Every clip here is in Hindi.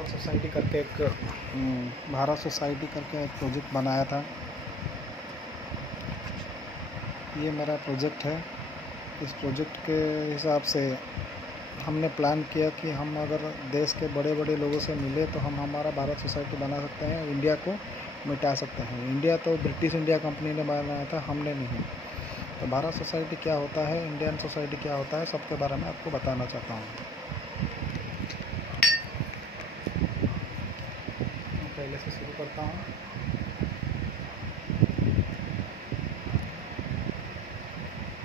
भारत सोसाइटी करके भारत सोसाइटी करके एक प्रोजेक्ट बनाया था। ये मेरा प्रोजेक्ट है। इस प्रोजेक्ट के हिसाब से हमने प्लान किया कि हम अगर देश के बड़े बड़े लोगों से मिले तो हम हमारा भारत सोसाइटी बना सकते हैं, इंडिया को मिटा सकते हैं। इंडिया तो ब्रिटिश इंडिया कंपनी ने बनाया था, हमने नहीं। तो भारत सोसाइटी क्या होता है, इंडियन सोसाइटी क्या होता है, सबके बारे में आपको बताना चाहता हूँ। पहले से शुरू करता हूँ।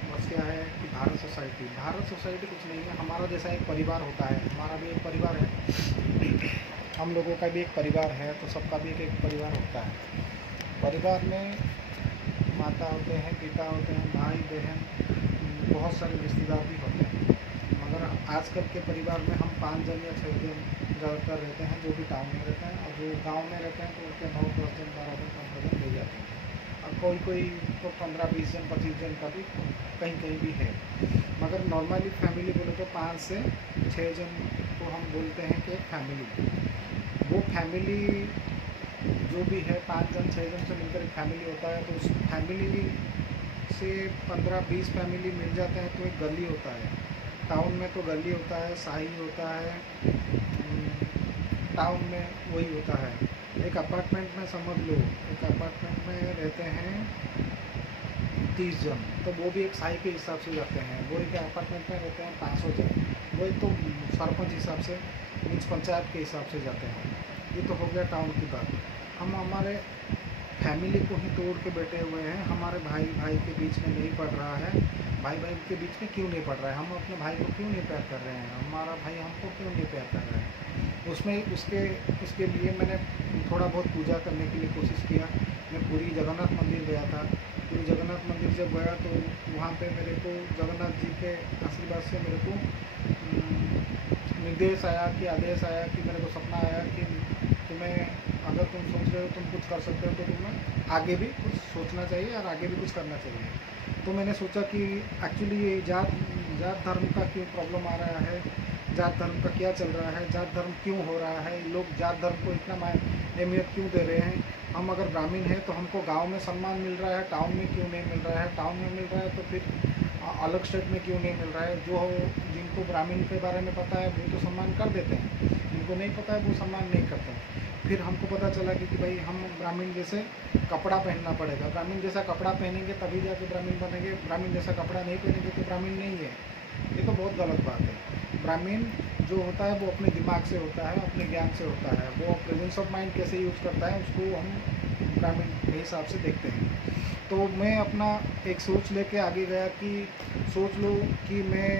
बस क्या है कि भारत सोसाइटी कुछ नहीं है, हमारा जैसा एक परिवार होता है। हमारा भी एक परिवार है, हम लोगों का भी एक परिवार है, तो सबका भी एक परिवार होता है। परिवार में माता होते हैं, पिता होते हैं, भाई बहन, बहुत सारे रिश्तेदार भी होते हैं। मगर आजकल के परिवार में हम 5 जन या 6 जन ज़्यादातर रहते हैं, जो भी टाउन में रहते हैं। और जो गांव में रहते हैं तो उनके 9, 10 जन, 12 जन, 15 जन ले जाते हैं। और कोई तो 15, 20 जन, 25 जन का भी कहीं कहीं भी है। मगर नॉर्मली फैमिली बोले तो 5 से 6 जन को हम बोलते हैं कि एक फैमिली। वो फैमिली जो भी है 5 जन 6 जन से मिलकर एक फैमिली होता है। तो उस फैमिली से 15-20 फैमिली मिल जाते हैं तो एक गली होता है। टाउन में तो गली होता है, साही होता है, टाउन में वही होता है। एक अपार्टमेंट में समझ लो, एक अपार्टमेंट में रहते हैं 30 जन, तो वो भी एक साही के हिसाब से जाते हैं। वो एक अपार्टमेंट में रहते हैं 500 जन, वो एक तो सरपंच हिसाब से, मीन्स पंचायत के हिसाब से जाते हैं। ये तो हो गया टाउन की बात। हम हमारे फैमिली को ही तोड़ के बैठे हुए हैं। हमारे भाई भाई के बीच में नहीं पड़ रहा है। भाई भाई के बीच में क्यों नहीं पड़ रहा है? हम अपने भाई को क्यों नहीं प्यार कर रहे हैं? हमारा भाई हमको क्यों नहीं प्यार कर रहा है? उसके लिए मैंने थोड़ा बहुत पूजा करने के लिए कोशिश किया। मैं पूरी जगन्नाथ मंदिर गया था। पूरी जगन्नाथ मंदिर जब गया तो वहाँ पे मेरे को जगन्नाथ जी के आशीर्वाद से मेरे को निर्देश आया कि आदेश आया कि मेरे को सपना आया कि तुम्हें, अगर तुम सोच रहे हो तुम कुछ कर सकते हो तो तुम्हें आगे भी कुछ सोचना चाहिए और आगे भी कुछ करना चाहिए। तो मैंने सोचा कि एक्चुअली ये जात धर्म का क्यों प्रॉब्लम आ रहा है, जात धर्म का क्या चल रहा है, जात धर्म क्यों हो रहा है, लोग जात धर्म को इतना अहमियत क्यों दे रहे हैं। हम अगर ब्राह्मण हैं तो हमको गांव में सम्मान मिल रहा है, टाउन में क्यों नहीं मिल रहा है? टाउन में मिल रहा है तो फिर अलग स्टेट में क्यों नहीं मिल रहा है? जो जिनको ब्राह्मण के बारे में पता है वो तो सम्मान कर देते हैं, जिनको नहीं पता है वो सम्मान नहीं करते हैं। फिर हमको पता चला कि भाई हम ब्राह्मण जैसे कपड़ा पहनना पड़ेगा। ब्राह्मण जैसा कपड़ा पहनेंगे तभी जाके ब्राह्मण बनेंगे। ब्राह्मण जैसा कपड़ा नहीं पहनेंगे तो ब्राह्मण नहीं है। ये तो बहुत गलत बात है। ब्राह्मण जो होता है वो अपने दिमाग से होता है, अपने ज्ञान से होता है। वो प्रेजेंस ऑफ माइंड कैसे यूज करता है उसको हम ब्राह्मण के हिसाब से देखते हैं। तो मैं अपना एक सोच लेके आगे गया कि सोच लो कि मैं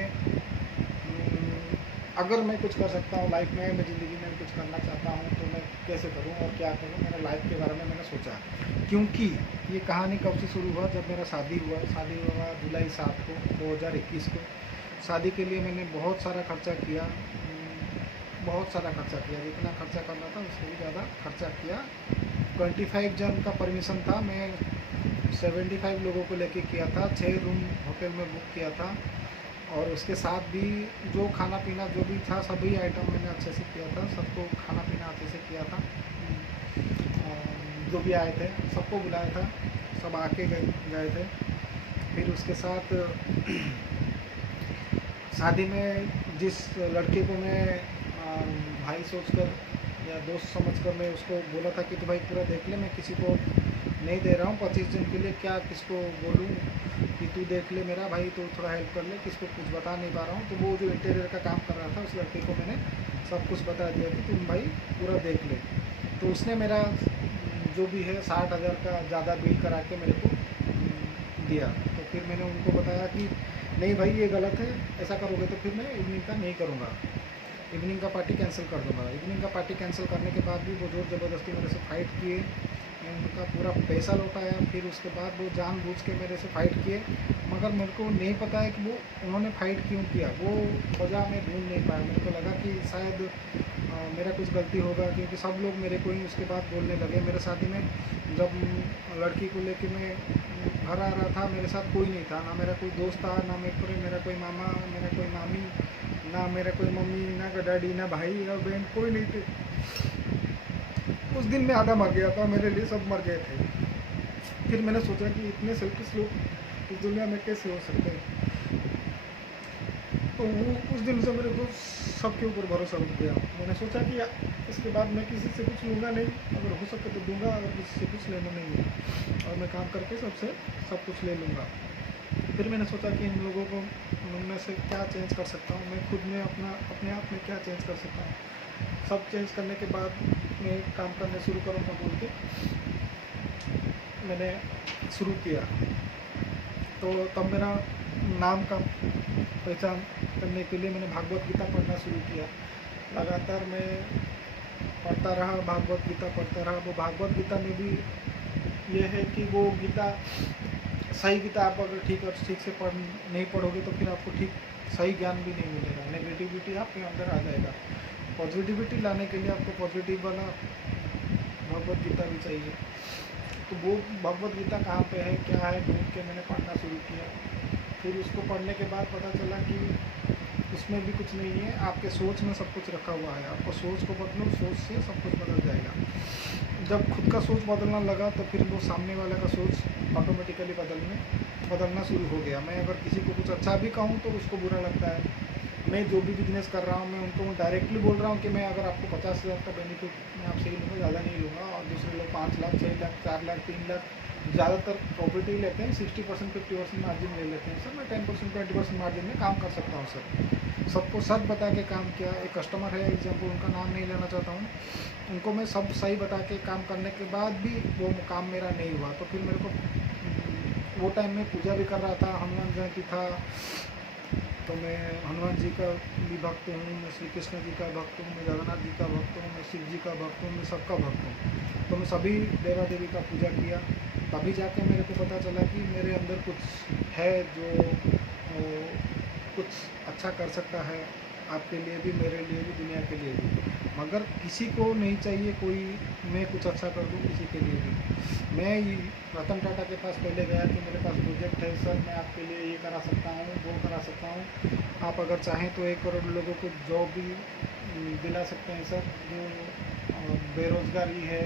अगर मैं कुछ कर सकता हूँ लाइफ में, मैं ज़िंदगी में कुछ करना चाहता हूँ तो मैं कैसे करूँ और क्या करूँ। मेरे लाइफ के बारे में मैंने सोचा, क्योंकि ये कहानी कब से शुरू हुआ, जब मेरा शादी हुआ जुलाई 7 को 2021 को। शादी के लिए मैंने बहुत सारा खर्चा किया, जितना खर्चा करना था उससे भी ज़्यादा खर्चा किया। 25 जन का परमिशन था, मैं 75 लोगों को लेके किया था। 6 रूम होटल में बुक किया था और उसके साथ भी जो खाना पीना जो भी था सभी आइटम मैंने अच्छे से किया था। सबको खाना पीना अच्छे से किया था। जो भी आए थे सबको बुलाया था, सब आके गए थे। फिर उसके साथ शादी में जिस लड़के को मैं भाई सोचकर या दोस्त समझकर मैं उसको बोला था कि तो भाई पूरा देख ले, मैं किसी को नहीं दे रहा हूँ 25 जन के लिए, क्या किसको बोलूँ कि तू देख ले मेरा भाई, तो थोड़ा हेल्प कर ले, किसको कुछ बता नहीं पा रहा हूँ। तो वो जो इंटीरियर का काम कर रहा था उस लड़के को मैंने सब कुछ बता दिया कि तुम भाई पूरा देख ले। तो उसने मेरा जो भी है 60,000 का ज़्यादा बिल करा के मेरे को दिया। तो फिर मैंने उनको बताया कि नहीं भाई ये गलत है, ऐसा करोगे तो फिर मैं इवनिंग का नहीं करूँगा, इवनिंग का पार्टी कैंसिल कर दूँगा। इवनिंग का पार्टी कैंसिल करने के बाद भी वो ज़ोर ज़बरदस्ती मेरे से फ़ाइट किए। मैं उनका पूरा पैसा लौटाया। फिर उसके बाद वो जानबूझ के मेरे से फ़ाइट किए, मगर मेरे को नहीं पता है कि वो उन्होंने फ़ाइट क्यों किया। वो वजह मैं ढूंढ नहीं पाया। मेरे को लगा कि शायद मेरा कुछ गलती होगा, क्योंकि सब लोग मेरे को ही उसके बाद बोलने लगे। मेरे शादी में जब लड़की को लेके मैं घर आ रहा था, मेरे साथ कोई नहीं था, ना मेरा कोई दोस्त था, ना मेरा कोई मामा, मेरा कोई मामी, ना मेरा कोई मम्मी, ना कोई डैडी, ना भाई, ना बहन, कोई नहीं थे। उस दिन मैं आधा मर गया था, मेरे लिए सब मर गए थे। फिर मैंने सोचा कि इतने सेल्फिश लोग इस दुनिया में कैसे हो सकते हैं। तो वो उस दिन से मेरे को सबके ऊपर भरोसा उठ गया। मैंने सोचा कि इसके बाद मैं किसी से कुछ लूँगा नहीं, अगर हो सके तो दूंगा, अगर किसी से कुछ लेना नहीं है, और मैं काम करके सबसे सब कुछ ले लूँगा। फिर मैंने सोचा कि इन लोगों को उनमें से क्या चेंज कर सकता हूँ, मैं खुद में अपने आप में क्या चेंज कर सकता हूँ। सब चेंज करने के बाद मैं काम करने शुरू करूँगा बोल के मैंने शुरू किया। तो तब मेरा नाम का पहचान करने के लिए मैंने भागवत गीता पढ़ना शुरू किया। लगातार मैं पढ़ता रहा, भागवत गीता पढ़ता रहा। वो भागवत गीता में भी ये है कि वो गीता सही गीता आप अगर ठीक से नहीं पढ़ोगे तो फिर आपको ठीक सही ज्ञान भी नहीं मिलेगा। नेगेटिविटी आपके अंदर आ जाएगा। पॉजिटिविटी लाने के लिए आपको पॉजिटिव वाला भगवत गीता भी चाहिए। तो वो भगवत गीता कहाँ पे है, क्या है, ढूंढ के मैंने पढ़ना शुरू किया। फिर उसको पढ़ने के बाद पता चला कि उसमें भी कुछ नहीं है, आपके सोच में सब कुछ रखा हुआ है। आपको सोच को बदलो, सोच से सब कुछ बदल जाएगा। जब खुद का सोच बदलना लगा तो फिर वो सामने वाले का सोच ऑटोमेटिकली बदलना शुरू हो गया। मैं अगर किसी को कुछ अच्छा भी कहूँ तो उसको बुरा लगता है। मैं जो भी बिजनेस कर रहा हूँ मैं उनको डायरेक्टली बोल रहा हूँ कि मैं अगर आपको 50,000 का बेनिफिट मैं आपसे ही लूँगा, ज़्यादा नहीं लूँगा। और दूसरे लोग 5 लाख, 6 लाख, 4 लाख, 3 लाख ज़्यादातर प्रॉफिट ही लेते हैं। 60%, 50% मार्जिन ले लेते हैं। सर मैं 10%, 20% मार्जिन में काम कर सकता हूँ सर। सबको सच बता के काम किया। एक कस्टमर है एग्जाम्पल, उनका नाम नहीं लेना चाहता हूँ, उनको मैं सब सही बता के काम करने के बाद भी वो काम मेरा नहीं हुआ। तो फिर मेरे को वो टाइम में पूजा भी कर रहा था, हनुमान जयंती था, तो मैं हनुमान जी का भी भक्त हूँ, मैं श्री कृष्ण जी का भक्त हूँ, मैं जगन्नाथ जी का भक्त हूँ, मैं शिव जी का भक्त हूँ, मैं सबका भक्त हूँ। तो मैं सभी देवा देवी का पूजा किया। तभी जाके मेरे को पता चला कि मेरे अंदर कुछ है जो कुछ अच्छा कर सकता है, आपके लिए भी, मेरे लिए भी, दुनिया के लिए भी। मगर किसी को नहीं चाहिए कोई मैं कुछ अच्छा कर दूँ किसी के लिए भी। मैं रतन टाटा के पास पहले गया कि मेरे पास प्रोजेक्ट है सर, मैं आपके लिए ये करा सकता हूँ, वो करा सकता हूँ, आप अगर चाहें तो 1 करोड़ लोगों को जॉब भी दिला सकते हैं सर। जो बेरोज़गारी है,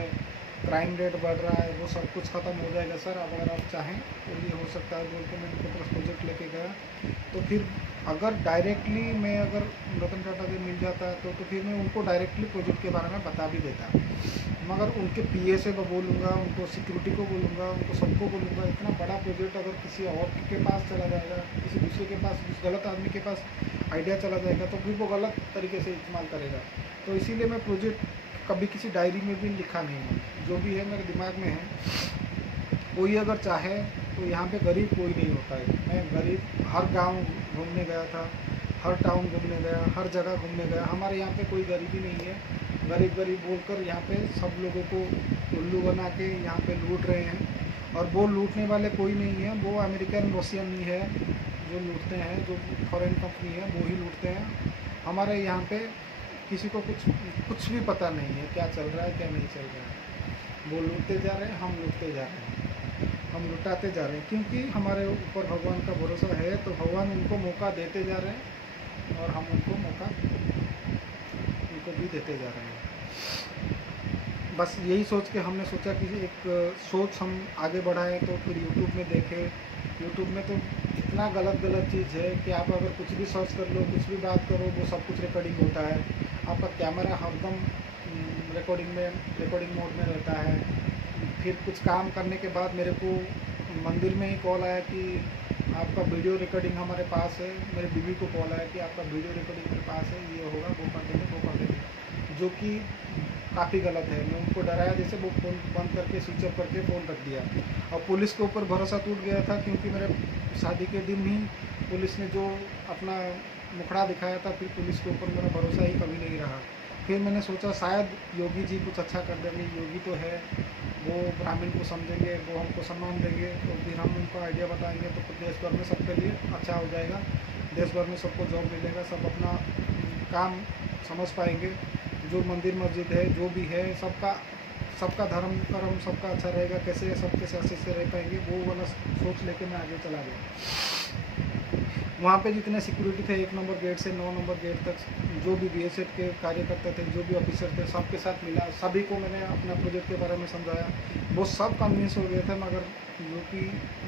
क्राइम रेट बढ़ रहा है, वो सब कुछ ख़त्म हो जाएगा सर, अगर आप चाहें तो ये हो सकता है बोल के मैं उनके पास प्रोजेक्ट लेके गया। तो फिर अगर डायरेक्टली मैं अगर रतन टाटा से मिल जाता तो फिर मैं उनको डायरेक्टली प्रोजेक्ट के बारे में बता भी देता। मगर उनके पीए से मैं बोलूँगा, उनको सिक्योरिटी को बोलूँगा, उनको सबको बोलूँगा, इतना बड़ा प्रोजेक्ट अगर किसी और के पास चला जाएगा, किसी दूसरे के पास, किसी गलत आदमी के पास आइडिया चला जाएगा तो फिर वो गलत तरीके से इस्तेमाल करेगा। तो इसीलिए मैं प्रोजेक्ट कभी किसी डायरी में भी लिखा नहीं है, जो भी है मेरे दिमाग में है। कोई अगर चाहे तो यहाँ पे गरीब कोई नहीं होता है। मैं गरीब हर गांव घूमने गया था, हर टाउन घूमने गया, हर जगह घूमने गया, हमारे यहाँ पे कोई गरीबी नहीं है। गरीब गरीब बोलकर यहाँ पे सब लोगों को उल्लू बना के यहाँ पे लूट रहे हैं। और वो लूटने वाले कोई नहीं है, वो अमेरिकन रशियन ही है जो लूटते हैं, जो फॉरेन कंपनी है वो ही लूटते हैं। हमारे यहाँ पे किसी को कुछ भी पता नहीं है क्या चल रहा है क्या नहीं चल रहा है। वो लूटते जा रहे हैं, हम लूटते जा रहे हैं, हम लुटाते जा रहे हैं। क्योंकि हमारे ऊपर भगवान का भरोसा है तो भगवान उनको मौका देते जा रहे हैं और हम उनको मौका उनको भी देते जा रहे हैं। बस यही सोच के हमने सोचा कि एक सोच हम आगे बढ़ाएं। तो फिर यूट्यूब में देखें। यूट्यूब में तो इतना गलत चीज़ है कि आप अगर कुछ भी सर्च कर लो, कुछ भी बात करो, वो सब कुछ रिकॉर्डिंग होता है। आपका कैमरा हरदम रिकॉर्डिंग मोड में रहता है। फिर कुछ काम करने के बाद मेरे को मंदिर में ही कॉल आया कि आपका वीडियो रिकॉर्डिंग हमारे पास है। मेरे बीवी को कॉल आया कि आपका वीडियो रिकॉर्डिंग मेरे पास है, ये होगा, वो कर देंगे, वो कर देंगे, जो कि काफ़ी गलत है। मैं उनको डराया, जैसे वो फ़ोन बंद करके स्विच ऑफ करके फ़ोन रख दिया। और पुलिस के ऊपर भरोसा टूट गया था क्योंकि मेरे शादी के दिन ही पुलिस ने जो अपना मुखड़ा दिखाया था, फिर पुलिस के ऊपर मेरा भरोसा ही कभी नहीं रहा। फिर मैंने सोचा शायद योगी जी कुछ अच्छा कर देंगे, योगी तो है, वो ब्राह्मण को समझेंगे, वो हमको सम्मान देंगे, तो फिर हम उनको आइडिया बताएंगे तो देश भर में सबके लिए अच्छा हो जाएगा। देश भर में सबको जॉब मिलेगा, सब अपना काम समझ पाएंगे। जो मंदिर मस्जिद है, जो भी है, सबका धर्म कर्म सबका अच्छा रहेगा, कैसे सबके साथ से रह पाएंगे, वो वाला सोच लेके मैं आगे चला गया। वहाँ पे जितने सिक्योरिटी थे 1 नंबर गेट से 9 नंबर गेट तक, जो भी बीएसएफ के कार्यकर्ता थे, जो भी ऑफिसर थे, सबके साथ मिला, सभी को मैंने अपना प्रोजेक्ट के बारे में समझाया। वो सब कन्विंस हो गए थे, मगर यूपी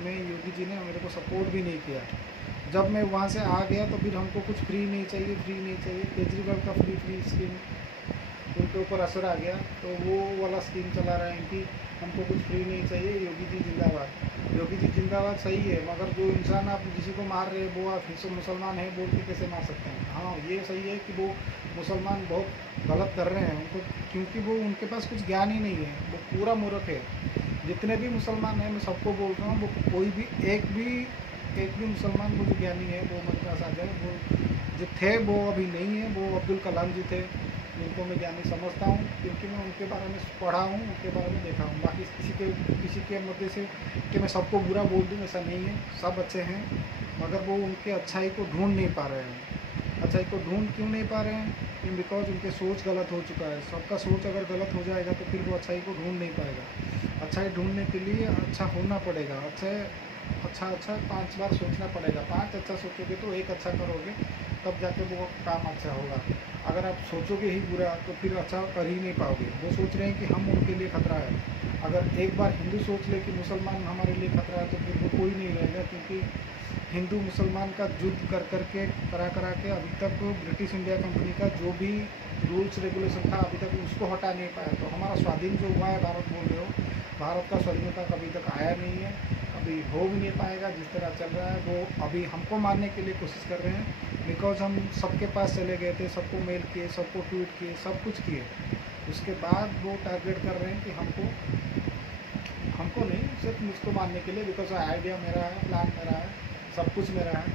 में योगी जी ने मेरे को सपोर्ट भी नहीं किया। जब मैं वहाँ से आ गया तो फिर हमको कुछ फ्री नहीं चाहिए, फ्री नहीं चाहिए, केजरीवाल का फ्री स्कीम उनके ऊपर असर आ गया, तो वो वाला स्कीम चला रहे हैं कि हमको कुछ फ्री नहीं चाहिए, योगी जी जिंदाबाद। योगी जी जिंदाबाद सही है, मगर जो इंसान आप किसी को मार रहे हैं वो आप हिंदू मुसलमान है बोल के कैसे मार सकते हैं? हाँ, ये सही है कि वो मुसलमान बहुत गलत कर रहे हैं उनको, क्योंकि वो उनके पास कुछ ज्ञान ही नहीं है, वो पूरा मूर्ख है। जितने भी मुसलमान हैं, मैं सबको बोल रहा हूँ, वो कोई भी एक भी मुसलमान वो जो ज्ञानी है वो मेरे पास आ जाए। वो जो थे वो अभी नहीं है, वो अब्दुल कलाम जी थे, जिनको मैं ज्ञानी समझता हूँ, क्योंकि मैं उनके बारे में पढ़ा हूँ, उनके बारे में देखा हूँ। बाकी किसी के मुद्दे से कि मैं सबको बुरा बोल दूँ, ऐसा नहीं है, सब अच्छे हैं, मगर वो उनके अच्छाई को ढूंढ नहीं पा रहे हैं। अच्छाई को ढूंढ क्यों नहीं पा रहे हैं? कि बिकॉज उनके सोच गलत हो चुका है। सबका सोच अगर गलत हो जाएगा तो फिर वो अच्छाई को ढूंढ नहीं पाएगा। अच्छाई ढूंढने के लिए अच्छा होना पड़ेगा, अच्छा 5 बार सोचना पड़ेगा। 5 अच्छा सोचोगे तो एक अच्छा करोगे, तब जाके वो काम अच्छा होगा। अगर आप सोचोगे ही बुरा तो फिर अच्छा कर ही नहीं पाओगे। वो सोच रहे हैं कि हम उनके लिए खतरा है। अगर एक बार हिंदू सोच ले कि मुसलमान हमारे लिए खतरा है, तो फिर वो कोई नहीं रहेगा, क्योंकि हिंदू मुसलमान का युद्ध कर के करा के अभी तक ब्रिटिश इंडिया कंपनी का जो भी रूल्स रेगुलेशन था अभी तक उसको हटा नहीं पाया। तो हमारा स्वाधीन जो हुआ है, भारत बोल रहे हो, भारत का स्वाधीनता कभी तक आया नहीं है, अभी हो भी नहीं पाएगा। जिस तरह चल रहा है वो अभी हमको मारने के लिए कोशिश कर रहे हैं, बिकॉज हम सबके पास चले गए थे, सबको मेल किए, सबको ट्वीट किए, सब कुछ किए। उसके बाद वो टारगेट कर रहे हैं कि हमको नहीं, सिर्फ मुझको मारने के लिए, बिकॉज आइडिया मेरा है, प्लान मेरा है, सब कुछ मेरा है।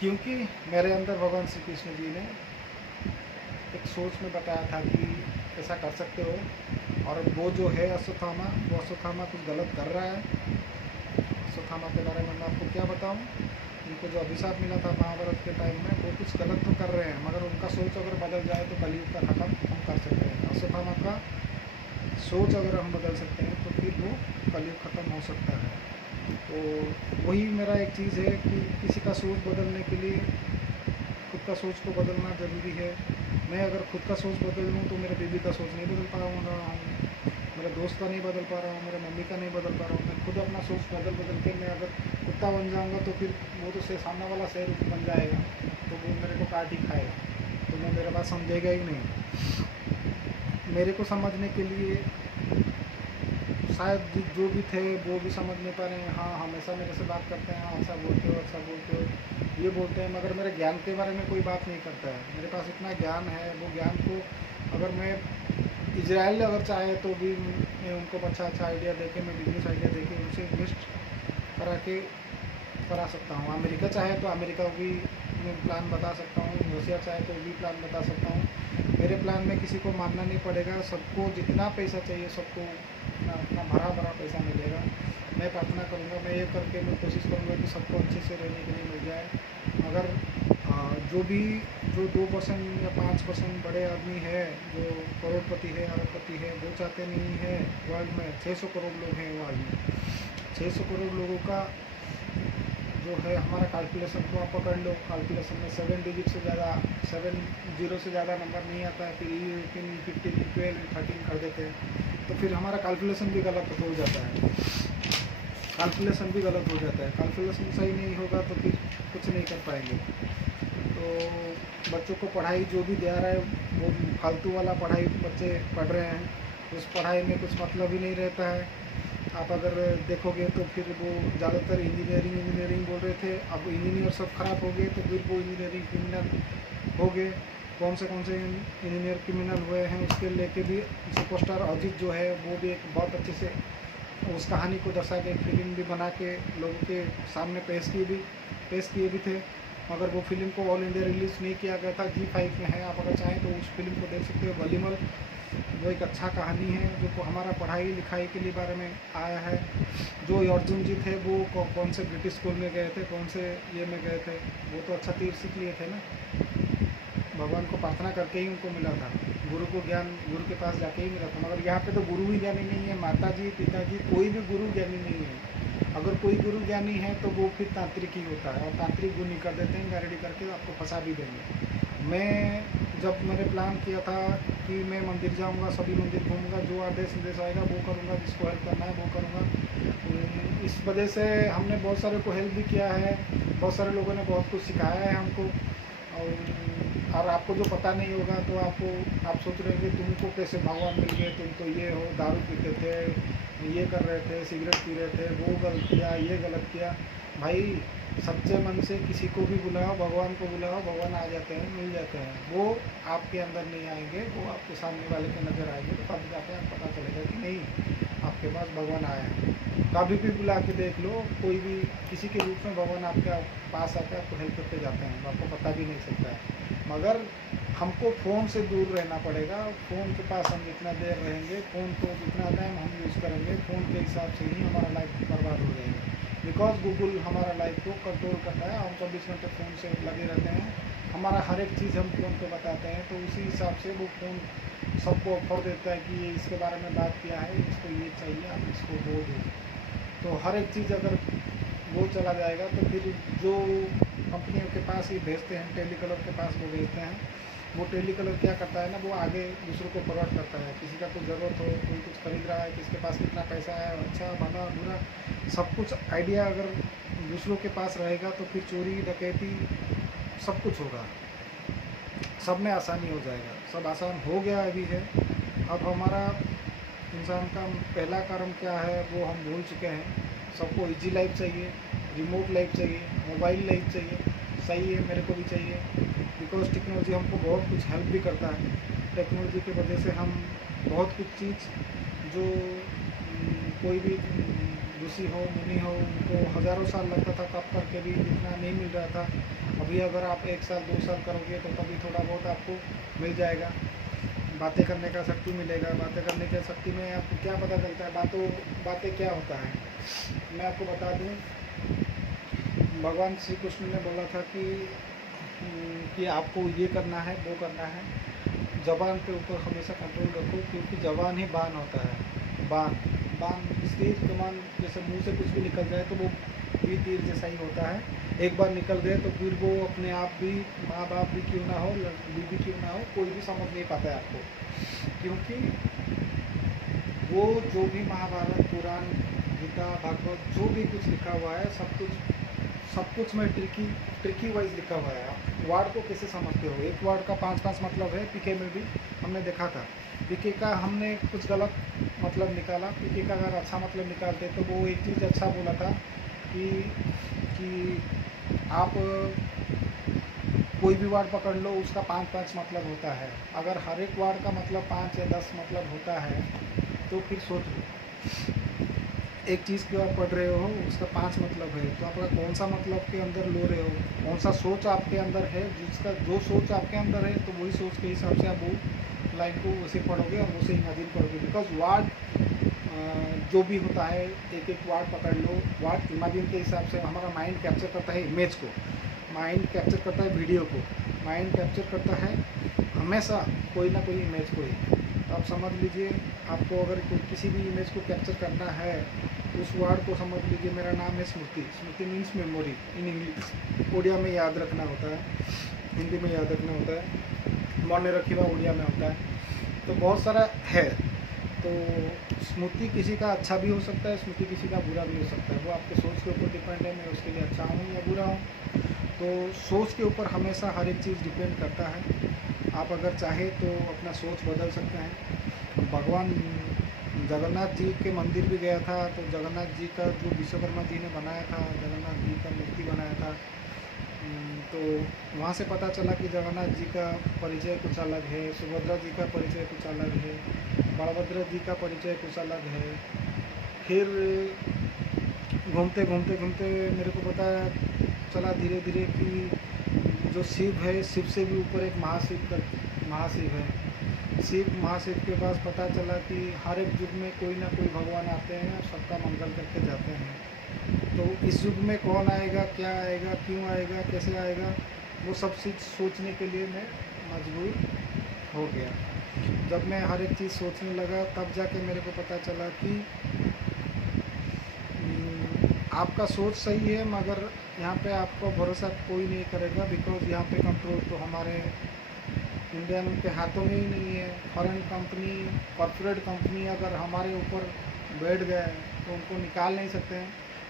क्योंकि मेरे अंदर भगवान श्री कृष्ण जी ने एक सोच में बताया था कि ऐसा कर सकते हो, और वो जो है अश्वत्थामा कुछ गलत कर रहा है। अश्वत्थामा के बारे में मैं आपको क्या बताऊं? उनको जो अभिशाप मिला था महाभारत के टाइम में, वो कुछ गलत तो कर रहे हैं, मगर उनका सोच अगर बदल जाए तो कलयुग का खत्म हम कर सकते हैं। अश्वत्थामा का सोच अगर हम बदल सकते हैं तो फिर वो कलयुग खत्म हो सकता है। तो वही मेरा एक चीज़ है कि किसी का सोच बदलने के लिए खुद का सोच को बदलना ज़रूरी है। मैं अगर खुद का सोच बदल लूँ तो मेरे बीवी का सोच नहीं बदल पा रहा हूँ, मेरे दोस्त का नहीं बदल पा रहा हूँ, मेरे मम्मी का नहीं बदल पा रहा हूँ। मैं खुद अपना सोच बदल के मैं अगर कुत्ता बन जाऊँगा तो फिर वो तो सामने वाला शेर बन जाएगा, तो वो मेरे को काट ही खाएगा, तो वो मेरे बात समझेगा ही नहीं। मेरे को समझने के लिए शायद जो भी थे वो भी समझ नहीं पा रहे हैं। हाँ, हमेशा मेरे से बात करते हैं, हाँ अच्छा बोलते हो ये बोलते हैं, मगर मेरे ज्ञान के बारे में कोई बात नहीं करता है। मेरे पास इतना ज्ञान है, वो ज्ञान को अगर मैं इजराइल अगर चाहे तो भी मैं उनको अच्छा आइडिया देके, मैं बिजनेस आइडिया देके उनसे इन्वेस्ट करा सकता हूँ। अमेरिका चाहे तो अमेरिका भी मैं प्लान बता सकता हूँ, रशिया चाहे तो भी प्लान बता सकता हूँ। मेरे प्लान में किसी को मानना नहीं पड़ेगा, सबको जितना पैसा चाहिए सबको अपना भरा पैसा मिलेगा। मैं प्रार्थना करूँगा, मैं ये करके मैं कोशिश करूँगा कि सबको अच्छे से रहने के लिए मिल जाए। मगर जो 2% या 5% बड़े आदमी है, जो करोड़पति है, अरबपति है, वो चाहते नहीं है। वर्ल्ड में 600 करोड़ लोग हैं, वर्ल्ड में 600 करोड़ लोगों का जो है हमारा कैलकुलेशन को आप पकड़ लो। कैलकुलेशन में 7 डिजिट से ज़्यादा, 7 जीरो से ज़्यादा नंबर नहीं आता है, फिर 18, 15, 12, 13 कर देते हैं, तो फिर हमारा कैलकुलेशन भी गलत हो जाता है। कैलकुलेशन भी गलत हो जाता है, कैलकुलेशन सही नहीं होगा तो फिर कुछ नहीं कर पाएंगे। तो बच्चों को पढ़ाई जो भी दे रहा है वो फालतू वाला पढ़ाई बच्चे पढ़ रहे हैं, उस पढ़ाई में कुछ मतलब ही नहीं रहता है। आप अगर देखोगे तो फिर वो ज़्यादातर इंजीनियरिंग बोल रहे थे, अब इंजीनियर सब खराब हो गए, तो फिर वो इंजीनियरिंग क्रिमिनल हो गए। कौन से इंजीनियर क्रिमिनल हुए हैं उसके लेके भी सुपरस्टार अजीत जो है वो भी एक बहुत अच्छे से उस कहानी को दर्शा के फिल्म भी बना के लोगों के सामने पेश किए भी थे, मगर वो फिल्म को ऑल इंडिया रिलीज़ नहीं किया गया था। G5 में है, आप अगर चाहें तो उस फिल्म को देख सकते हो, वलीमल। वो एक अच्छा कहानी है जो हमारा पढ़ाई लिखाई के लिए बारे में आया है। जो अर्जुन जी थे वो कौन से ब्रिटिश स्कूल में गए थे, कौन से ये में गए थे, वो तो अच्छा तीर सीख लिए थे ना, भगवान को प्रार्थना करके ही उनको मिला था। गुरु को ज्ञान गुरु के पास जाके ही मिला था, मगर यहाँ पे तो गुरु ही ज्ञानी नहीं है, माता जी पिताजी कोई भी गुरु ज्ञानी नहीं है। अगर कोई गुरु ज्ञानी है तो वो फिर तांत्रिक ही होता है, और तांत्रिक गुण ही कर देते हैं, गारंटी करके आपको फंसा भी देंगे। मैं जब मैंने प्लान किया था कि मैं मंदिर जाऊंगा, सभी मंदिर घूमूंगा, जो आदेश निर्देश आएगा वो करूंगा, जिसको हेल्प करना है वो करूंगा। इस वजह से हमने बहुत सारे को हेल्प भी किया है, बहुत सारे लोगों ने बहुत कुछ सिखाया है हमको। और आपको जो पता नहीं होगा तो आप सोच रहे हैं कि तुमको कैसे भगवान मिल गए, तुम तो ये हो, दारू पीते थे, ये कर रहे थे, सिगरेट पी रहे थे, वो गलत किया, ये गलत किया। भाई सच्चे मन से किसी को भी बुलाओ, भगवान को बुलाओ, भगवान आ जाते हैं, मिल जाते हैं। वो आपके अंदर नहीं आएंगे, वो आपके सामने वाले के नज़र आएंगे, तो तब जाके आप पता चलेगा कि नहीं आपके पास भगवान आया है। कभी भी बुला के देख लो, कोई भी किसी के रूप में भगवान आपके पास आके आपको हेल्प करके जाते हैं, आपको पता भी नहीं चलता है। मगर हमको फ़ोन से दूर रहना पड़ेगा। फ़ोन के पास हम जितना देर रहेंगे, फ़ोन को जितना टाइम हम यूज़ करेंगे, फ़ोन के हिसाब से ही हमारा लाइफ बर्बाद हो जाएगा। बिकॉज गूगल हमारा लाइफ को कंट्रोल करता है, हम 24 घंटे फ़ोन से लगे रहते हैं, हमारा हर एक चीज़ हम फ़ोन पे बताते हैं, तो उसी हिसाब से वो फ़ोन सबको ऑफर देता है कि ये इसके बारे में बात किया है, इसको ये चाहिए, आप इसको वो दो। तो हर एक चीज़ अगर वो चला जाएगा तो फिर जो कंपनियों के पास ही भेजते हैं, टेलीकॉलर के पास वो भेजते हैं, वो टेलीकॉलर क्या करता है ना, वो आगे दूसरों को फॉरवर्ड करता है। किसी का कुछ ज़रूरत हो, कोई कुछ खरीद रहा है, किसके पास कितना पैसा है, अच्छा भला बुरा सब कुछ आइडिया अगर दूसरों के पास रहेगा तो फिर चोरी डकैती सब कुछ होगा, सब में आसानी हो जाएगा। सब आसान हो गया अभी है। अब हमारा इंसान का पहला कर्म क्या है वो हम भूल चुके हैं। सबको इजी लाइफ चाहिए, रिमोट लाइफ चाहिए, मोबाइल लाइफ चाहिए। सही है, मेरे को भी चाहिए, बिकॉज टेक्नोलॉजी हमको बहुत कुछ हेल्प भी करता है। टेक्नोलॉजी की वजह से हम बहुत कुछ चीज़ जो कोई भी ऋषि हो, मुनि हो, उनको हज़ारों साल लगता था कब करके भी इतना नहीं मिल रहा था। अभी अगर आप 1 साल 2 साल करोगे तो तभी थोड़ा बहुत आपको मिल जाएगा। बातें करने का शक्ति मिलेगा। बातें करने की शक्ति में आपको क्या पता चलता है, बातें क्या होता है। मैं आपको बता दूं, भगवान श्री कृष्ण ने बोला था कि आपको ये करना है, वो करना है। ज़बान के ऊपर हमेशा कंट्रोल रखो, क्योंकि ज़बान ही बाण होता है। बाण तीर कमान, जैसे मुंह से कुछ भी निकल जाए तो वो भी तीर जैसा ही होता है। एक बार निकल गए तो फिर वो अपने आप भी, माँ बाप भी क्यों ना हो, बीवी क्यों ना हो, कोई भी समझ नहीं पाता है आपको। क्योंकि वो जो भी महाभारत, पुराण, गीता, भागवत जो भी कुछ लिखा हुआ है, सब कुछ में ट्रिकी वाइज लिखा हुआ है। आप वर्ड को कैसे समझते हो, एक वर्ड का 5 मतलब है। पीके में भी हमने देखा था, पीके का हमने कुछ गलत मतलब निकाला, पीके का अगर अच्छा मतलब निकालते तो वो एक चीज़ अच्छा बोला था कि आप कोई भी वर्ड पकड़ लो, उसका 5 मतलब होता है। अगर हर एक वर्ड का मतलब 5 या 10 मतलब होता है तो फिर सोच लो, एक चीज़ को आप पढ़ रहे हो, उसका 5 मतलब है, तो आपका कौन सा मतलब के अंदर लो रहे हो, कौन सा सोच आपके अंदर है, जिसका जो सोच आपके अंदर है तो वही सोच के हिसाब से आप वो लाइन को वैसे पढ़ोगे और वैसे इमेजिन करोगे। बिकॉज वर्ड जो भी होता है, एक एक वर्ड पकड़ लो, वर्ड इमेजिन के हिसाब से हमारा माइंड कैप्चर करता है इमेज को, माइंड कैप्चर करता है वीडियो को, माइंड कैप्चर करता है हमेशा कोई ना कोई इमेज को ही। तो आप समझ लीजिए, आपको अगर किसी भी इमेज को कैप्चर करना है तो उस वर्ड को समझ लीजिए। मेरा नाम है Smriti, Smriti means memory in English, Oriya में याद रखना होता है, हिंदी में याद रखना होता है, मन रखिवा उड़िया में होता है। तो बहुत सारा है। तो स्मृति किसी का अच्छा भी हो सकता है, स्मृति किसी का बुरा भी हो सकता है, वो आपके सोच के ऊपर डिपेंड है, मैं उसके लिए अच्छा हूँ या बुरा हूँ। तो सोच के ऊपर हमेशा हर एक चीज़ डिपेंड करता है। आप अगर चाहे तो अपना सोच बदल सकते हैं। भगवान जगन्नाथ जी के मंदिर भी गया था, तो जगन्नाथ जी का जो विश्वकर्मा जी ने बनाया था, जगन्नाथ जी का मूर्ति बनाया था, तो वहाँ से पता चला कि जगन्नाथ जी का परिचय कुछ अलग है, सुभद्रा जी का परिचय कुछ अलग है, बलभद्र जी का परिचय कुछ अलग है। फिर घूमते घूमते घूमते मेरे को पता चला धीरे धीरे कि जो शिव है, शिव से भी ऊपर एक महाशिव है। शिव महाशिव के पास पता चला कि हर एक युग में कोई ना कोई भगवान आते हैं और सबका मंगल करके जाते हैं। तो इस युग में कौन आएगा, क्या आएगा, क्यों आएगा, कैसे आएगा, वो सब चीज़ सोचने के लिए मैं मजबूर हो गया। जब मैं हर एक चीज़ सोचने लगा तब जाके मेरे को पता चला कि आपका सोच सही है, मगर यहाँ पे आपको भरोसा कोई नहीं करेगा, बिकॉज यहाँ पे कंट्रोल तो हमारे इंडियन के हाथों में ही नहीं है। फॉरेन कंपनी, कॉर्पोरेट कंपनी अगर हमारे ऊपर बैठ गए तो उनको निकाल नहीं सकते हैं।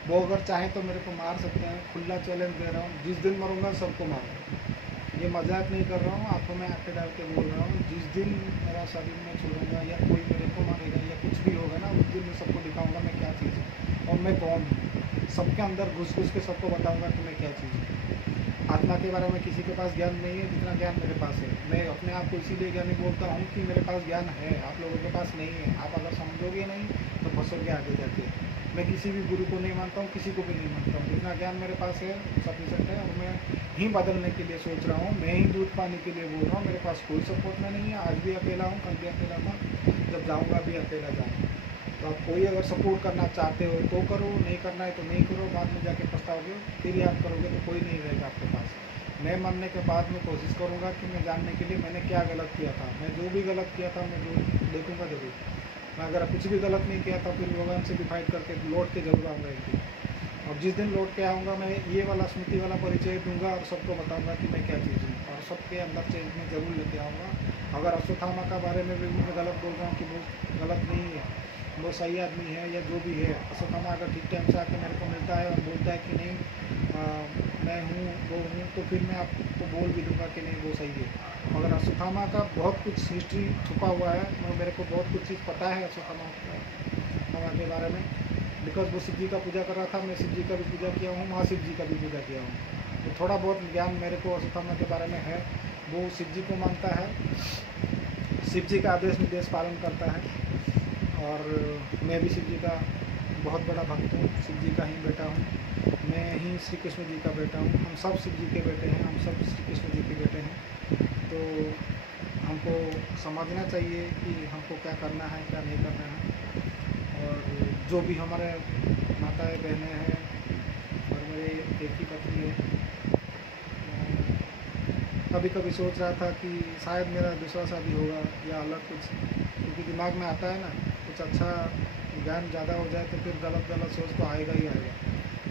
वो अगर चाहे तो मेरे को मार सकते हैं। खुला चैलेंज दे रहा हूँ, जिस दिन मरूंगा सबको मारूंगा। ये मजाक नहीं कर रहा हूँ, आंखों में आंखें डाल के बोल रहा हूँ। जिस दिन मेरा शरीर में छोड़ूंगा या कोई मेरे को मारेगा या कुछ भी होगा ना, उस दिन मैं सबको दिखाऊंगा मैं क्या चीज़ हूँ और मैं कौन हूँ। सबके अंदर घुस घुस के सबको बताऊंगा कि मैं क्या चीज़ हूँ। आत्मा के बारे में किसी के पास ज्ञान नहीं है जितना ज्ञान मेरे पास है। मैं अपने आप को इसीलिए ज्ञानी बोलता हूँ कि मेरे पास ज्ञान है, आप लोगों के पास नहीं है। आप अगर समझोगे नहीं तो फंसोगे आगे जाके। मैं किसी भी गुरु को नहीं मानता हूँ, किसी को भी नहीं मानता हूँ। जितना ज्ञान मेरे पास है सफिशेंट है, और मैं ही बदलने के लिए सोच रहा हूँ, मैं ही दूध पाने के लिए बोल रहा हूँ। मेरे पास कोई सपोर्ट में नहीं है। आज भी अकेला हूँ, कल भी अकेला था, जब जाऊँगा भी अकेला जाऊँगा। तो आप कोई अगर सपोर्ट करना चाहते हो तो करो, नहीं करना है तो नहीं करो। बाद में जाके पछताओगे, फिर याद करोगे तो कोई नहीं रहेगा आपके पास। मैं मरने के बाद में कोशिश करूँगा कि मैं जानने के लिए मैंने क्या गलत किया था। मैं जो भी गलत किया था मैं देखूँगा जरूर। मैं अगर कुछ भी गलत नहीं किया था फिर भगवान से भी फाइट करके लौट के जरूर आऊँगा एक दिन। और जिस दिन लौट के आऊँगा मैं ये वाला स्मृति वाला परिचय दूंगा और सबको बताऊँगा कि मैं क्या चीज़ हूँ, और सबके अंदर चेंज में ज़रूर लेके आऊँगा। अगर अश्वत्थामा का बारे में भी मैं गलत बोल रहा हूँ कि वो गलत नहीं है, वो सही आदमी है या जो भी है। अश्वत्थामा अगर ठीक टाइम से आकर मेरे को मिलता है और बोलता है कि नहीं मैं हूँ वो हूँ, तो फिर मैं आपको बोल भी दूंगा कि नहीं वो सही है। मगर अश्वत्थामा का बहुत कुछ हिस्ट्री छुपा हुआ है, मेरे को बहुत कुछ चीज़ पता है अश्वत्थामा के बारे में। बिकॉज वो शिव जी का पूजा कर रहा था, मैं शिव जी का भी पूजा किया हूँ, महाशिव जी का भी पूजा किया हूँ। तो थोड़ा बहुत ज्ञान मेरे को अश्वत्थामा के बारे में है। वो शिव जी को मानता है, शिव जी का आदेश निर्देश पालन करता है, और मैं भी शिव जी का बहुत बड़ा भक्त हूँ, शिव जी का ही बेटा हूँ। मैं ही श्री कृष्ण जी का बेटा हूँ। हम सब शिव जी के बेटे हैं, हम सब श्री कृष्ण जी के बेटे हैं। तो हमको समझना चाहिए कि हमको क्या करना है क्या नहीं करना है। और जो भी हमारे माताएं बहनें हैं, और मेरे एक ही पत्नी है, कभी कभी सोच रहा था कि शायद मेरा दूसरा शादी होगा या अलग कुछ, क्योंकि दिमाग में आता है ना कुछ अच्छा ज्ञान ज़्यादा हो जाए तो फिर गलत गलत सोच तो आएगा ही आएगा।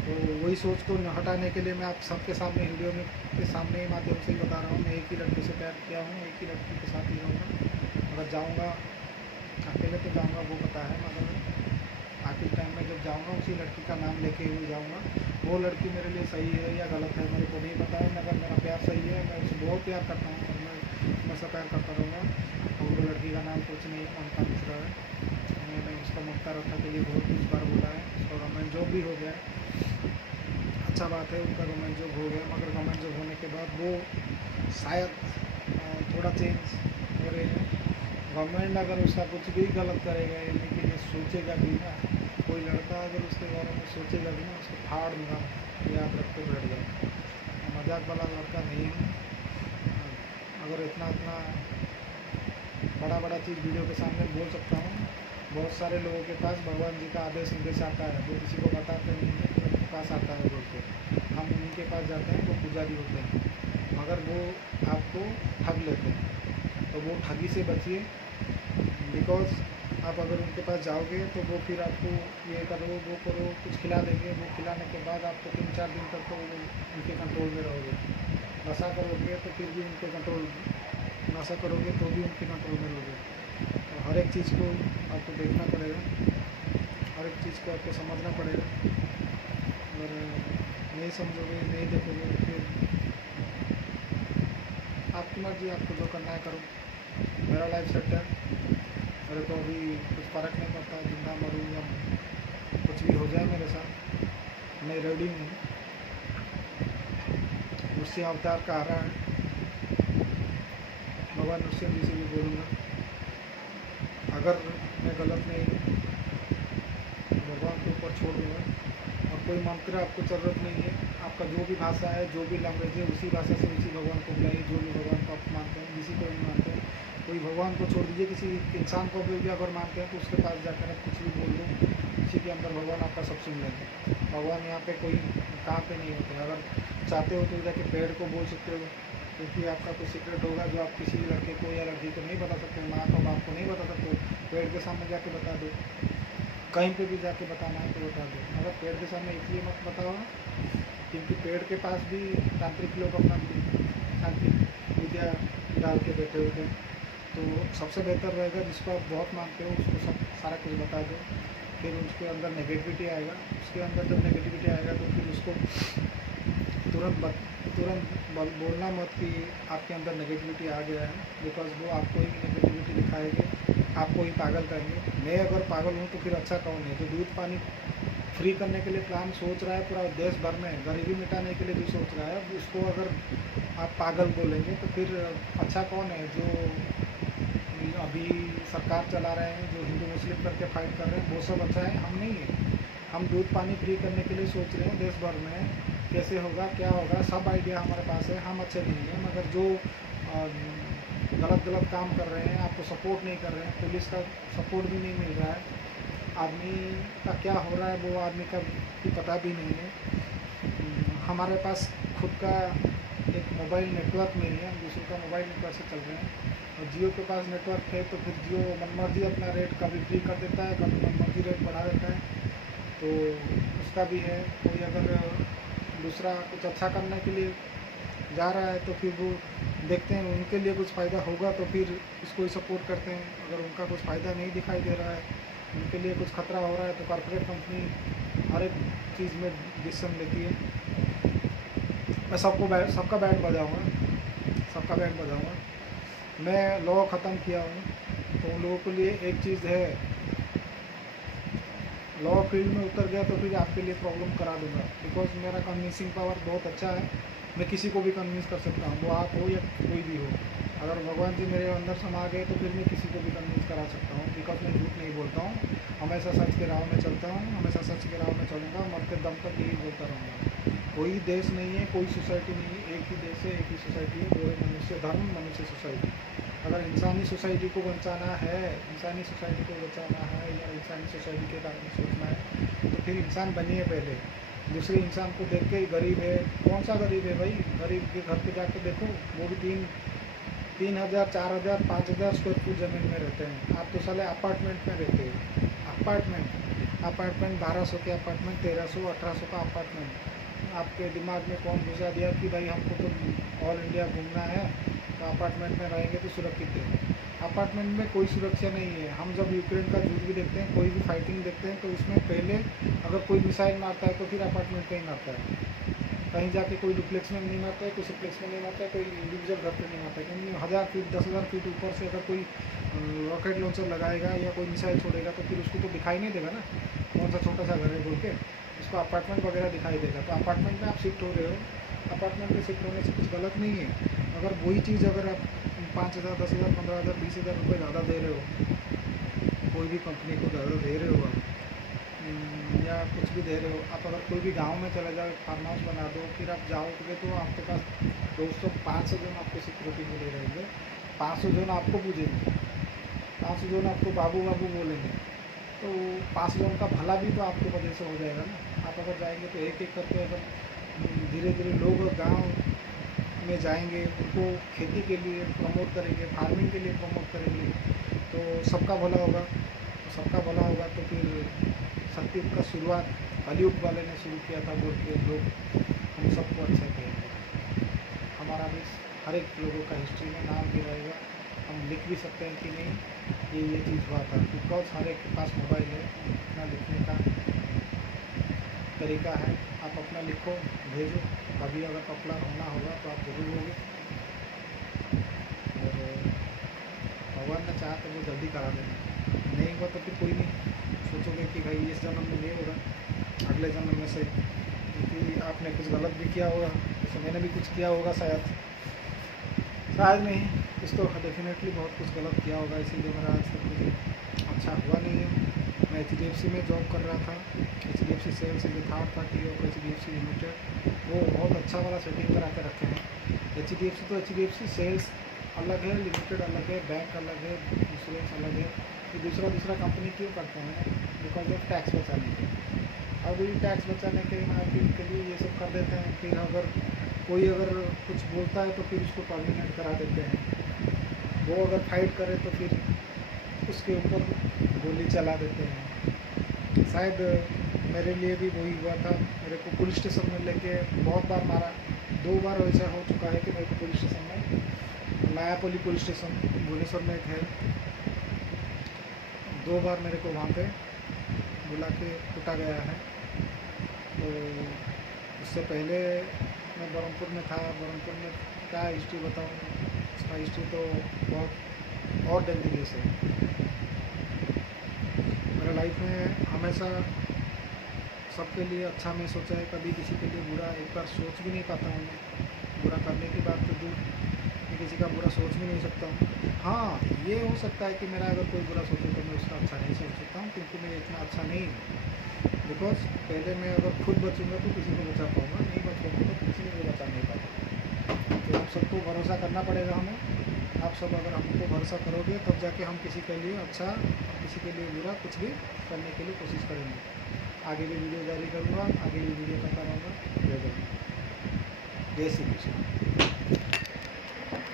तो वही सोच को हटाने के लिए मैं आप सबके सामने वीडियो में के सामने ही माध्यम से ही बता रहा हूँ। मैं एक ही लड़की से प्यार किया हूँ, एक ही लड़की के साथ ही रहूँगा। अगर जाऊँगा अकेले तो जाऊँगा वो पता है, मगर आखिर टाइम में जब जाऊँगा उसी लड़की का नाम लेके ही जाऊँगा। वो लड़की मेरे लिए सही है या गलत है मेरे को नहीं पता है, मगर मेरा प्यार सही है। मैं उसे बहुत प्यार करता हूँ और मैं हमेशा प्यार करता रहूँगा। और वो लड़की का नाम कुछ नहीं, ममता मिश्रा है। मैंने उसका ममता रखा के लिए बहुत कुछ बार बोला है। उसका गवर्नमेंट जॉब भी हो गया है, अच्छा बात है, उनका गवर्नमेंट जॉब हो गया। मगर गवर्नमेंट जॉब होने के बाद वो शायद थोड़ा चेंज हो रहे हैं। गवर्नमेंट अगर उसका कुछ भी गलत करेगा, लेकिन ये सोचेगा भी ना, कोई लड़का अगर उसके बारे में सोचेगा भी ना, उसको फाड़ दूँगा, याद रख के बैठ जाए। मजाक वाला लड़का नहीं हूँ। अगर इतना इतना बड़ा बड़ा चीज़ वीडियो के सामने बोल सकता हूँ। बहुत सारे लोगों के पास भगवान जी का आदेश निर्देश आता है, वो किसी को बताते नहीं है, उनके पास आता है बोलते। हम उनके पास जाते हैं, वो पुजारी होते हैं, मगर वो आपको ठग लेते हैं। तो वो ठगी से बचिए, बिकॉज आप अगर उनके पास जाओगे तो वो फिर आपको ये करो वो करो कुछ खिला देंगे। वो खिलाने के बाद आपको 3-4 दिन तक तो उनके कंट्रोल में रहोगे। नशा करोगे तो फिर भी उनके कंट्रोल, नशा करोगे तो भी उनके कंट्रोल में रहोगे। तो हर एक चीज़ को आपको देखना पड़ेगा, हर एक चीज़ को आपको समझना पड़ेगा। और नहीं समझोगे, नहीं देखोगे तो फिर आपकी मर्ज़ी, आपको जो करना है करो। मेरा लाइफ सेट है, मेरे को अभी कुछ फ़र्क नहीं पड़ता, जिंदा मरूँ या कुछ भी हो जाए मेरे साथ, मैं रेडी हूँ। नृसिंह अवतार का आ रहा है, भगवान नृसिंह जी से भी बोलूँगा अगर मैं गलत नहीं भगवान के ऊपर छोड़ दूँगा। और कोई मंत्र आपको ज़रूरत नहीं है, आपका जो भी भाषा है, जो भी लैंग्वेज है, उसी भाषा से उसी भगवान को बुलाइए। जो भी भगवान को आप मानते हैं, किसी को भी मानते हैं, कोई भगवान को छोड़ दीजिए, किसी इंसान को भी अगर मानते हैं तो उसके पास जाकर आप कुछ भी बोल दो, किसी के अंदर भगवान आपका सब सुन लेंगे। भगवान यहाँ पे कोई कहाँ पे नहीं होते। अगर चाहते हो तो जाके पेड़ को बोल सकते हो, क्योंकि आपका कोई सीक्रेट होगा जो आप किसी लड़के को या लड़की को नहीं बता सकते, माँ को बाप को नहीं बता सकते, पेड़ के सामने जाके बता दो। कहीं पे भी जाके बताना है तो बता दो, मगर पेड़ के सामने इसलिए मत बताओ क्योंकि पेड़ के पास भी तांत्रिक लोग अपना तांत्रिक विद्या डाल के बैठे हुए हैं। तो सबसे बेहतर रहेगा जिसको आप बहुत मानते हो उसको सब सारा कुछ बता दो, फिर उसके अंदर नेगेटिविटी आएगा, उसके अंदर जब नेगेटिविटी आएगा तो फिर उसको बोलना मत कि आपके अंदर नेगेटिविटी आ गया है, बिकॉज वो आपको ही नेगेटिविटी दिखाएंगे, आपको ही पागल करेंगे। मैं अगर पागल हूँ तो फिर अच्छा कौन है? जो दूध पानी फ्री करने के लिए प्लान सोच रहा है पूरा देश भर में, गरीबी मिटाने के लिए भी सोच रहा है, उसको अगर आप पागल बोलेंगे तो फिर अच्छा कौन है? जो अभी सरकार चला रहे हैं, जो हिंदू मुस्लिम करके फाइट कर रहे हैं, वो सब अच्छा है, हम नहीं है। हम दूध पानी फ्री करने के लिए सोच रहे हैं देश भर में, कैसे होगा क्या होगा सब आइडिया हमारे पास है, हम अच्छे नहीं हैं। मगर जो गलत काम कर रहे हैं, आपको सपोर्ट नहीं कर रहे हैं, पुलिस का सपोर्ट भी नहीं मिल रहा है, आदमी का क्या हो रहा है वो आदमी का भी पता भी नहीं है। हमारे पास खुद का एक मोबाइल नेटवर्क नहीं है, हम दूसरे का मोबाइल नेटवर्क से चल रहे हैं। और जियो के पास नेटवर्क है तो फिर जियो मनमर्जी अपना रेट कभी फ्री कर देता है, कभी मनमर्जी रेट बढ़ा देता है, तो उसका भी है। कोई अगर दूसरा कुछ अच्छा करने के लिए जा रहा है तो फिर वो देखते हैं उनके लिए कुछ फ़ायदा होगा तो फिर उसको ही सपोर्ट करते हैं। अगर उनका कुछ फ़ायदा नहीं दिखाई दे रहा है, उनके लिए कुछ खतरा हो रहा है, तो कॉर्पोरेट कंपनी हर एक चीज़ में डिसीजन लेती है। मैं सबका बैंड बजाऊँगा। मैं लॉ ख़त्म किया हूँ, तो उन लोगों के लिए एक चीज़ है, लॉ फील्ड में उतर गया तो फिर आपके लिए प्रॉब्लम करा दूंगा, बिकॉज मेरा कन्विंसिंग पावर बहुत अच्छा है। मैं किसी को भी कन्विंस कर सकता हूँ, वो आप हो या कोई भी हो। अगर भगवान जी मेरे अंदर समा गए तो फिर मैं किसी को भी कन्विंस करा सकता हूँ, बिकॉज मैं झूठ नहीं बोलता हूँ, हमेशा सच के राह में चलता हूँ, हमेशा सच के राह में चलूँगा, मरते दम तक यही बोलता रहूँगा। कोई देश नहीं है, कोई सोसाइटी नहीं है, एक ही देश है, एक ही सोसाइटी है, पूरे मनुष्य धर्म मनुष्य सोसाइटी। अगर इंसानी सोसाइटी को बचाना है, इंसानी सोसाइटी को बचाना है या इंसानी सोसाइटी के बारे में सोचना है तो फिर इंसान बनिए पहले। दूसरे इंसान को देख के गरीब है, कौन सा गरीब है भाई? गरीब के घर पे जाके देखो, वो भी 3,000 4,000 5,000 स्क्वायर फुट ज़मीन में रहते हैं। आप तो साले अपार्टमेंट में रहते हो। अपार्टमेंट 1200 के अपार्टमेंट, 1300 1800 का अपार्टमेंट। आपके दिमाग में कौन घुसा दिया कि भाई हमको तो ऑल इंडिया घूमना है तो अपार्टमेंट में रहेंगे तो सुरक्षित है? अपार्टमेंट में कोई सुरक्षा नहीं है। हम जब यूक्रेन का युद्ध भी देखते हैं, कोई भी फाइटिंग देखते हैं, तो उसमें पहले अगर कोई मिसाइल मारता है तो फिर अपार्टमेंट पे ही मारता है, कहीं जाके कोई डुप्लेक्स में नहीं मारता है, कोई सिप्लेक्स में नहीं मारता है, कोई इंडिविजुअल घर पे नहीं मारता है। क्योंकि 1000 फीट 10,000 फीट ऊपर से अगर कोई रॉकेट लॉन्चर लगाएगा या कोई मिसाइल छोड़ेगा तो फिर उसको तो दिखाई नहीं देगा ना कौन सा छोटा सा घर है बोल के, उसको अपार्टमेंट वगैरह दिखाई देगा। तो अपार्टमेंट में आप शिफ्ट हो रहे हो, अपार्टमेंट में शिफ्ट होने से कुछ गलत नहीं है। अगर वही चीज़ अगर आप 5,000 10,000 15,000 20,000 रुपये ज़्यादा दे रहे हो, कोई भी कंपनी को ज़्यादा दे रहे हो आप, या कुछ भी दे रहे हो आप, अगर कोई भी गांव में चला जाओ, फार्म हाउस बना दो, फिर आप जाओगे तो आपके पास 200 500 जन आपको सिक्योरिटी मिले रहेंगे, 500 जन आपको पूजेंगे, 500 जन आपको बाबू बाबू बोलेंगे, तो 500 जन का भला भी तो आपके वजह से हो जाएगा ना। आप अगर जाएंगे तो एक एक करके अगर धीरे धीरे लोग गाँव में जाएंगे, उनको खेती के लिए प्रमोट करेंगे, फार्मिंग के लिए प्रमोट करेंगे, तो सबका भला होगा। तो सबका भला होगा तो फिर सत्ययुग का शुरुआत कलयुग वाले ने शुरू किया था बोल के लोग हम सबको अच्छा कहेंगे। हमारा भी हर एक लोगों का हिस्ट्री में नाम भी रहेगा, हम लिख भी सकते हैं कि नहीं ये चीज़ हुआ था, बिकॉज हर एक के पास मोबाइल है, अपना लिखने का तरीका है, आप अपना लिखो भेजो, कभी अगर पॉपुलर होना होगा तो आप जरूर होगे। और भगवान ने चाहा तो वो जल्दी करा देना, नहीं हुआ तो फिर कोई नहीं सोचोगे कि भाई इस जन्म में नहीं होगा, अगले जन्म में से, क्योंकि आपने कुछ गलत भी किया होगा, जैसे मैंने भी कुछ किया होगा, शायद नहीं, कुछ तो डेफिनेटली बहुत कुछ गलत किया होगा, इसीलिए मेरा आज तक मुझे अच्छा हुआ नहीं है। मैं HDFC में जॉब कर रहा था, HDFC sales is third party of HDFC limited, वो बहुत अच्छा वाला सेटिंग करा के रखे हैं। HDFC तो HDFC सेल्स अलग है, लिमिटेड अलग है, बैंक अलग है, इंश्योरेंस अलग है। ये दूसरा कंपनी क्यों करते हैं? बिकॉज ऑफ टैक्स बचाने के। अब ये टैक्स बचाने के मार्केट के लिए ये सब कर देते हैं। फिर अगर कोई अगर कुछ बोलता है तो फिर उसको टर्मिनेट करा देते हैं। वो अगर फाइट करे तो फिर उसके ऊपर गोली चला देते हैं। शायद मेरे लिए भी वही हुआ था। मेरे को पुलिस स्टेशन में लेके बहुत बार मारा। 2 बार ऐसा हो चुका है कि मेरे को पुलिस स्टेशन में, नयापल्ली पुलिस स्टेशन भुवनेश्वर में एक है, 2 बार मेरे को वहाँ पे बुला के कूटा गया है। तो उससे पहले मैं बरहमपुर में था। बरहमपुर में क्या हिस्ट्री बताऊँ, उसका हिस्ट्री तो बहुत और डेंजरस है। मेरा लाइफ में हमेशा सबके लिए अच्छा मैं सोचा है, कभी किसी के लिए बुरा एक बार सोच भी नहीं पाता हूँ मैं। बुरा करने की बात तो दूर, मैं किसी का बुरा सोच भी नहीं सकता हूँ। हाँ, ये हो सकता है कि मेरा अगर कोई बुरा सोचे तो मैं उसका अच्छा नहीं सोच सकता हूँ, क्योंकि मैं इतना अच्छा नहीं हूँ। बिकॉज पहले मैं अगर खुद बचूंगा तो किसी को बचा पाऊँगा, नहीं बच पाऊँगा तो किसी को बचा नहीं पाऊँगा। तो आप सबको भरोसा करना पड़ेगा हमें। आप सब अगर हमको भरोसा करोगे तब जाके हम किसी के लिए अच्छा, किसी के लिए बुरा कुछ भी करने के लिए कोशिश करेंगे। आगे भी वीडियो जारी करूँगा, आगे भी वीडियो करता रहूँगा। जय जय, जय श्री कृष्ण।